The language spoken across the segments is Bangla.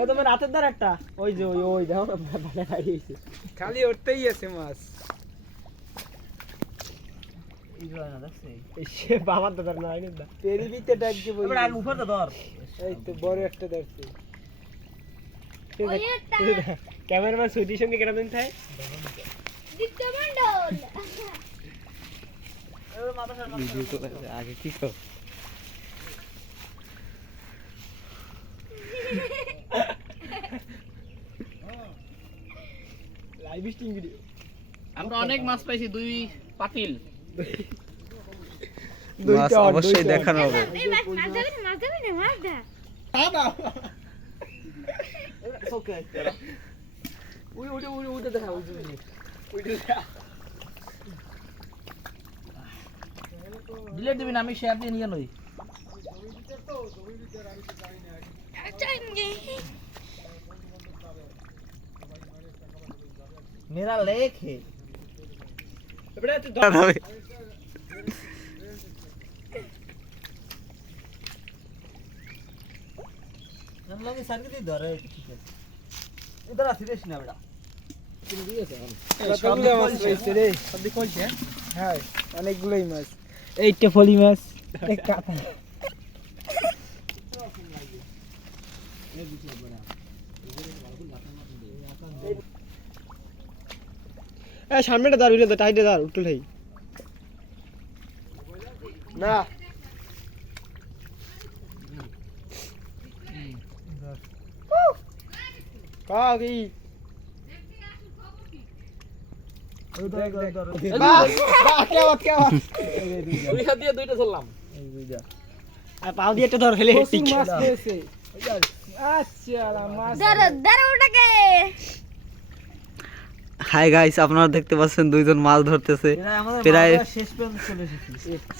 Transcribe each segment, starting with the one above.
এই তোমার রাতের দ্বার একটা ওই যে ওই দাও না ভালো লাগিয়েছে খালি উঠতেই আছে মাছ ইজরা না দেখছে এই সে বাবার দাদার না আইনে দা পেরিবিতে ডাক দিব এবার আগে উপর তো ধর এই তো বড় একটা ধরছি ক্যামেরাম্যান সুইটির সঙ্গে কেন দিন থাকে দিতে মন্ডল এবার মাথা সার আগে কি কর লাইভ স্ট্রিম ভিডিও আমরা অনেক মাছ পাইছি 2 পাতিল মাছ অবশ্যই দেখানো হবে এই মাছ দেবে না মাছ দা না ওকে ওই দেখা ওই ডিলেট দিবি না আমি শেয়ার দিয়ে নিয়ে নই চাইঙ্গে मेरा लेक है এবারে তো হবে हम लोग सर के धरे ठीक है इधर आ सीधे ना बेटा কতগুলো মাছ পাইছে রে সবদি কইছে হ্যাঁ অনেকগুলোই মাছ এইটা ফলি মাছ এই সামনেটা দাঁড় উঠে টাইটে দাঁড় উঠলেই না কাকি ওই ধর ধর কে বাত দুই হাত দিয়ে দুইটা চললাম এই বুঝা আর পাও দিয়ে একটা ধর ফেলে ঠিক মাছ পেয়েছে আচ্ছা মাছ দাঁড়া ওটাকে হাই গাইস আপনারা দেখতে পাচ্ছেন দুইজন মাছ ধরতেছে এরা আমাদের প্রায় মাছ শেষ পর্যন্ত চলে এসেছি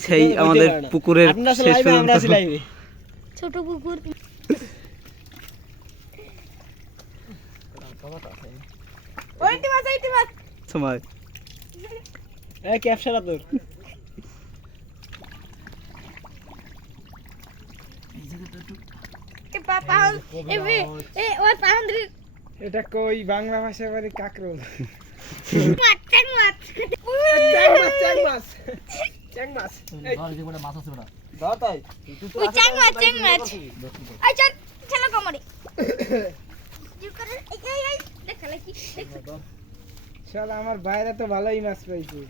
সেই আমাদের পুকুরের আপনারা শেষ লাইভে আমরা আছি পর্যন্ত লাইভে ছোট পুকুর ওইটি মাছ সময় এই ক্যাপশন তোর এ পাপা এ ওই পান্দ্রি এটা কই বাংলা ভাষায় বলে কাকরোল মাছ চ্যাং মাছ ধর যে বড় মাছ আছে বড় দাও তাই ওই চাং মাছ আই চল কমরে এই দেখা লাগি শালা আমার বাইরে তো ভালোই মাছ পাইছে